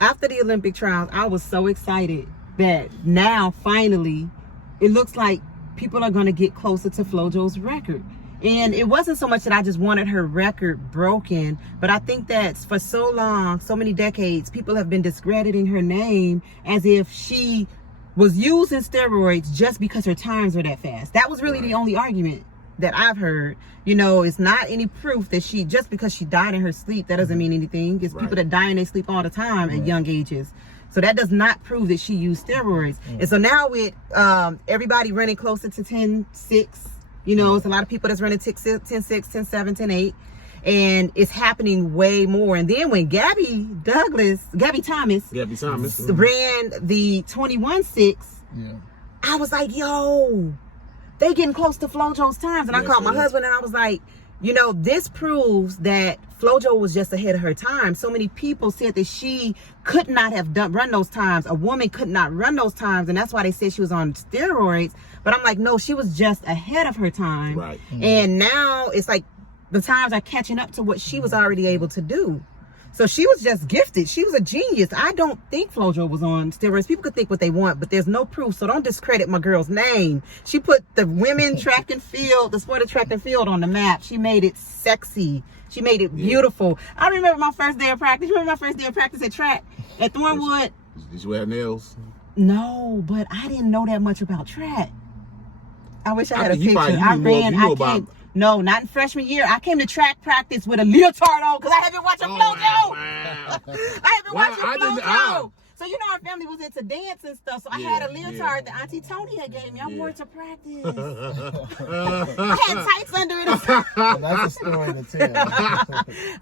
after the Olympic trials, I was so excited that now finally it looks like people are going to get closer to Flo Jo's record. And it wasn't so much that I just wanted her record broken, but I think that for so long, so many decades, people have been discrediting her name as if she was using steroids just because her times were that fast. That was really the only argument that I've heard. You know, it's not any proof that she, just because she died in her sleep, that doesn't mean anything. It's people that die in their sleep all the time at young ages. So that does not prove that she used steroids. And so now with everybody running closer to 10-6, you know, it's a lot of people that's running 10-6, 10-7, 10-8, and it's happening way more. And then when Gabby Thomas ran the 21-6, I was like, yo, they getting close to Flo Jo's times. And I called my husband and I was like, you know, this proves that Flo Jo was just ahead of her time. So many people said that she could not have run those times. A woman could not run those times, and that's why they said she was on steroids. But I'm like, no, she was just ahead of her time. Right. And now it's like the times are catching up to what she was already able to do. So she was just gifted. She was a genius. I don't think Flo Jo was on steroids. People could think what they want, but there's no proof. So don't discredit my girl's name. She put the women track and field, the sport of track and field on the map. She made it sexy. She made it beautiful. I remember my first day of practice. You remember my first day of practice at track at Thornwood? Did you have nails? No, but I didn't know that much about track. I wish I had a picture. No, not in freshman year. I came to track practice with a leotard on because I haven't watched Flo Jo. I haven't watched Flo Jo. So, you know, our family was into dance and stuff. So I had a leotard that Auntie Tony had gave me. I wore it to practice. I had tights under it. That's a story to tell.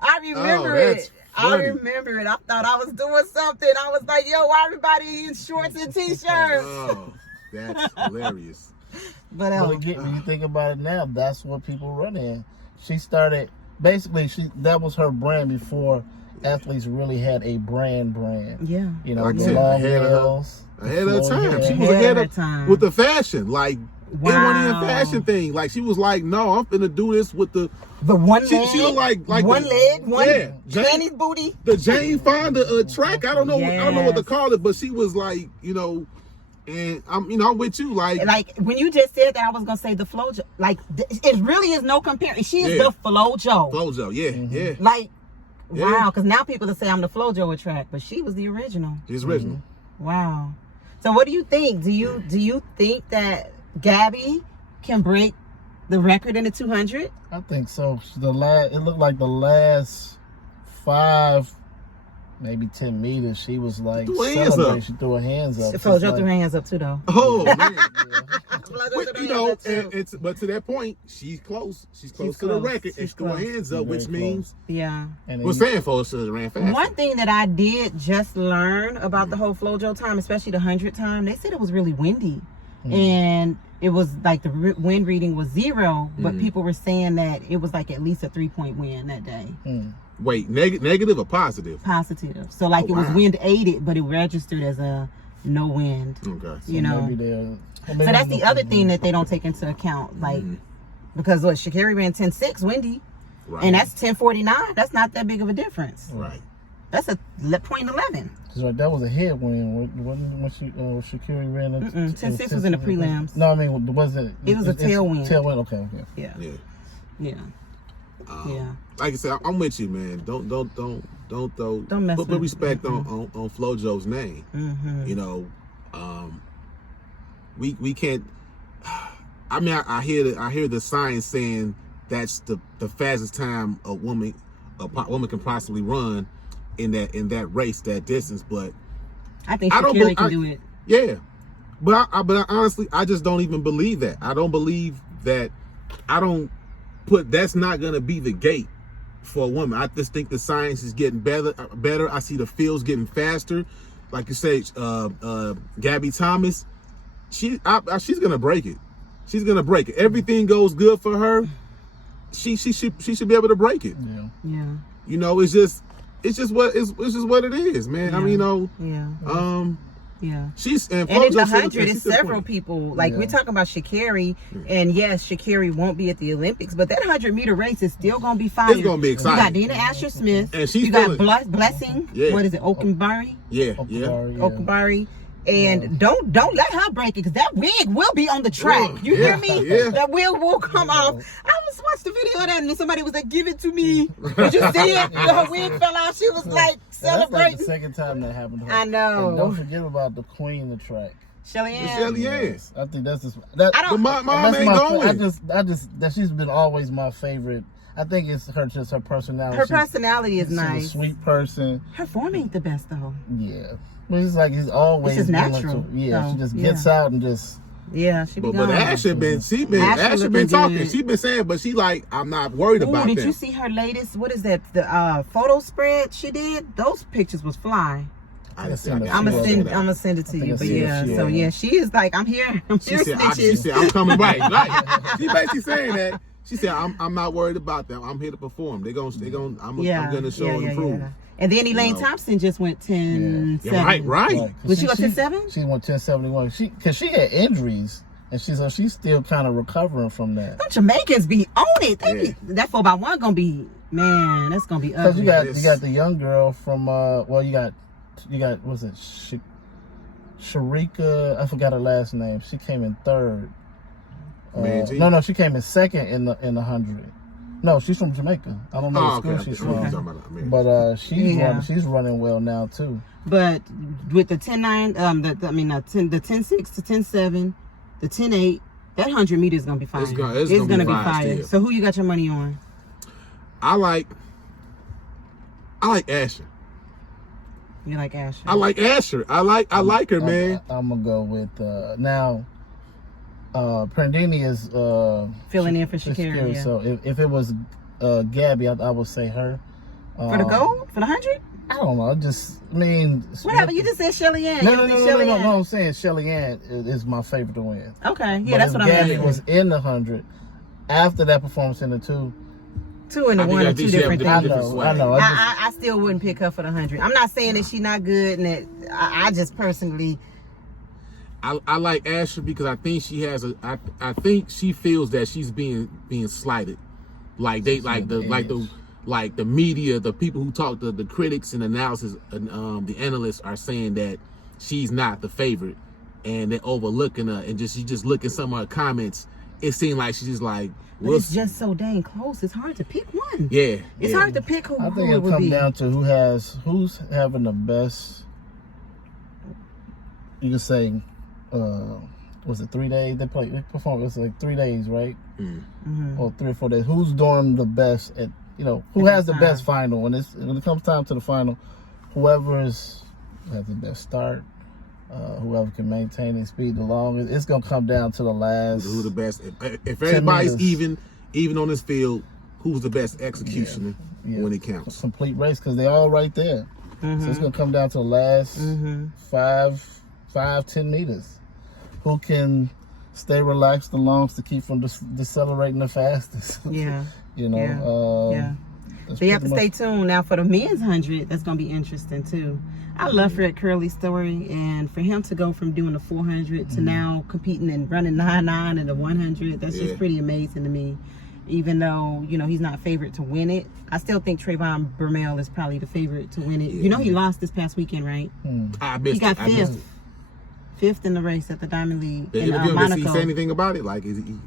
I remember it. I remember it. I thought I was doing something. I was like, yo, why everybody in shorts and t-shirts? Oh, that's hilarious. But again, when you think about it now, that's what people run in. She started, basically, that was her brand before athletes really had a brand. Yeah. You know, like the long nails. Ahead of her time. She was ahead of time with the fashion. Like, it wasn't even a fashion thing. Like, she was like, no, I'm finna do this with the one leg. She looked like one leg, one Janie's booty. The Jane Fonda track. I don't know what to call it, but she was like, you know. And I'm with you. Like when you just said that, I was gonna say the Flo Jo. Like it really is no comparing. She is the Flo Jo. Flo Jo, yeah. Like wow, because now people will say I'm the Flo Jo of track, but she was the original. She's original. Wow. So what do you think? Do you think that Gabby can break the record in the 200? I think so. It looked like the last 5. Maybe 10 meters, she was like celebrating. She threw her hands up. Flo Jo threw her hands up too, though. Oh man! But to that point, she's close. She's close to the record, and she threw her hands up, which means we're saying Flo Jo ran fast. One thing that I did just learn about the whole Flo Jo time, especially the 100 time, they said it was really windy, and it was like the wind reading was 0, but people were saying that it was like at least a 3-point wind that day. Wait, negative or positive? Positive. So like it was wind aided, but it registered as a no wind. Okay. You know. So that's the other thing that they don't take into account, like because Sha'Carri ran 10-6 windy, and that's 10:49. That's not that big of a difference. Right. That's a .11. Because that was a headwind when Sha'Carri ran it. 10-6 was in the prelims. No, I mean, was it? It was a tailwind. Tailwind. Okay. Yeah. Like I said, I'm with you, man. Don't put respect on Flo Jo's name. You know, we can't. I mean, I hear the science saying that's the fastest time a woman can possibly run in that race, that distance. But I think Sha'Carri can do it. Yeah, but honestly, I just don't even believe that. I don't believe that. That's not gonna be the gate for a woman. I just think the science is getting better. I see the fields getting faster. Like you say, Gabby Thomas, she's gonna break it. She's gonna break it. Everything goes good for her. She should be able to break it. Yeah. You know, it's just what it is, man. Yeah. I mean, you know. Yeah. She's and it's Flo Jo 100. It's several people. Like we're talking about Sha'Carri, and yes, Sha'Carri won't be at the Olympics, but that 100-meter race is still gonna be fire. It's gonna be exciting. You got Dina Asher Smith, and she's you got Blessing. Yeah. What is it, Okunbari? Yeah. Okunbari. And don't let her break it, because that wig will be on the track. You hear me? Yeah. That wig will come off. I was watching the video of that, and somebody was like, "Give it to me." Did you see it? Her wig fell off. She was like celebrating. That's like the second time that happened to her. I know. And don't forget about the queen of the track. Shelly Ann. Yes. I think that's just that. I don't. But mom ain't going. I just that she's been always my favorite. I think it's her personality. Her personality is she's nice. A sweet person. Her form ain't the best though. Yeah. But it's like he's always it's just natural. She just gets out and just. Yeah, she be But Ashley been talking. She been saying, but she like, I'm not worried about that. Did you see her latest? What is that? The photo spread she did. Those pictures was fly. I'm gonna send it to you. But yeah, she is like, I'm here. She said, I'm coming right. She basically saying that. She said, I'm not worried about them. I'm here to perform. I'm gonna show and improve. Yeah. And then Elaine Thompson just went 10-7. Yeah, right. Was she on 10-7? She went 10-71. Because she had injuries, and she's still kind of recovering from that. Them Jamaicans be on it. That 4x1 gonna be, man, that's gonna be ugly. Because you got the young girl from you got what's it, Sharika? I forgot her last name. She came in third. No, she came in second in the 100. No, she's from Jamaica. I don't know what school she's from. But she's running well now too. But with the 10-9, the 10-6 to 10-7, the 10-8, that 100 meters is gonna be fire. It's gonna be fire. Still. So who you got your money on? I like Asher. You like Asher? I like Asher. I like her, man. I'm gonna go with now. Prandini is filling in for Sha'Carri. Yeah. So if it was Gabby, I would say her. For the gold? For the 100? I don't know. What happened? You just said Shelly Ann. No. I'm saying Shelly Ann is my favorite to win. Okay, yeah, that's what I'm saying. Gabby was in the 100 after that performance in the 2. 2 and the 1 are two different things. I know. I still wouldn't pick her for the 100. I'm not saying that she's not good, and that I just personally. I like Asher because I think she has I think she feels that she's being slighted, like the media, the people who talk, the critics and analysis, the analysts are saying that she's not the favorite, and they're overlooking her, and she's just looking some of her comments. It seemed like she's just like. But it's just so dang close. It's hard to pick one. Yeah, it's hard to pick who. I think it'll come down to who's having the best. You can say. Was it 3 days? They performed. It was like 3 days, right? Mm-hmm. Or 3 or 4 days. Who's doing the best at who has the best final? When it comes time to the final, whoever has the best start, whoever can maintain their speed the longest, it's gonna come down to the last. Who's the best? If everybody's even on this field, who's the best executioner when it counts? Complete race, because they're all right there. Mm-hmm. So it's gonna come down to the last 5-10 meters. Who can stay relaxed the longest to keep from decelerating the fastest? Yeah. So you have to stay tuned. Now for the men's 100, that's going to be interesting too. I love Fred Curley's story, and for him to go from doing the 400 to now competing and running 9.9 and the 100, that's just pretty amazing to me. Even though, he's not favorite to win it, I still think Trayvon Burmell is probably the favorite to win it. Yeah. He lost this past weekend, right? He got 5th. 5th in the race at the Diamond League in Monaco. Did he say anything about it? Like, is he?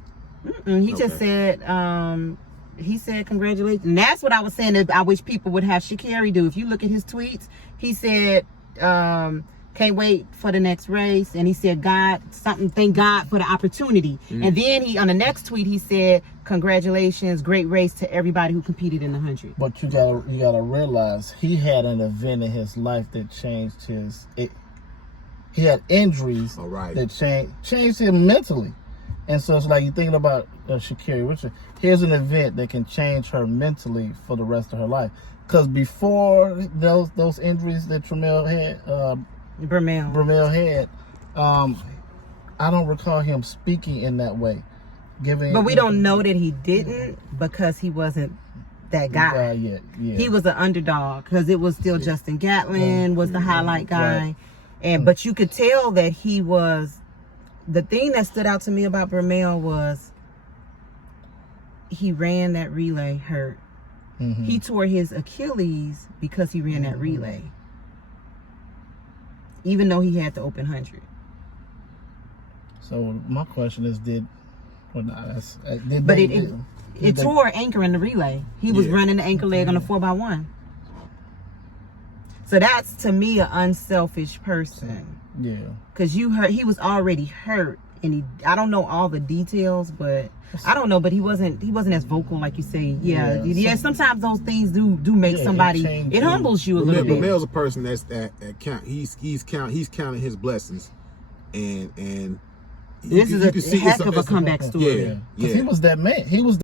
He just said, he said congratulations. And that's what I was saying that I wish people would have Sha'Carri do. If you look at his tweets, he said, can't wait for the next race. And he said, thank God for the opportunity. And then on the next tweet, he said, congratulations, great race to everybody who competed in the 100. But you gotta realize he had an event in his life that changed he had injuries that changed him mentally. And so it's like you're thinking about Sha'Carri Richard. Here's an event that can change her mentally for the rest of her life. Because before those injuries that Burmell had, I don't recall him speaking in that way. But we don't know that he didn't because he wasn't that guy. Yeah. He was an underdog because it was still Justin Gatlin was the highlight guy. Right. And but you could tell that he was. The thing that stood out to me about Bermel was he ran that relay hurt. Mm-hmm. He tore his Achilles because he ran that relay, even though he had the open 100. So my question is, it tore anchor in the relay. He was running the anchor leg on a 4x1. So that's, to me, an unselfish person. Yeah. Because he was already hurt, and I don't know all the details, but I don't know. But he wasn't as vocal like you say. Yeah. Sometimes those things do make somebody. It humbles you a little bit. Bermel's a person that's at count. He's counting his blessings, and this is a heck of a comeback story. Yeah. He was that man. He was.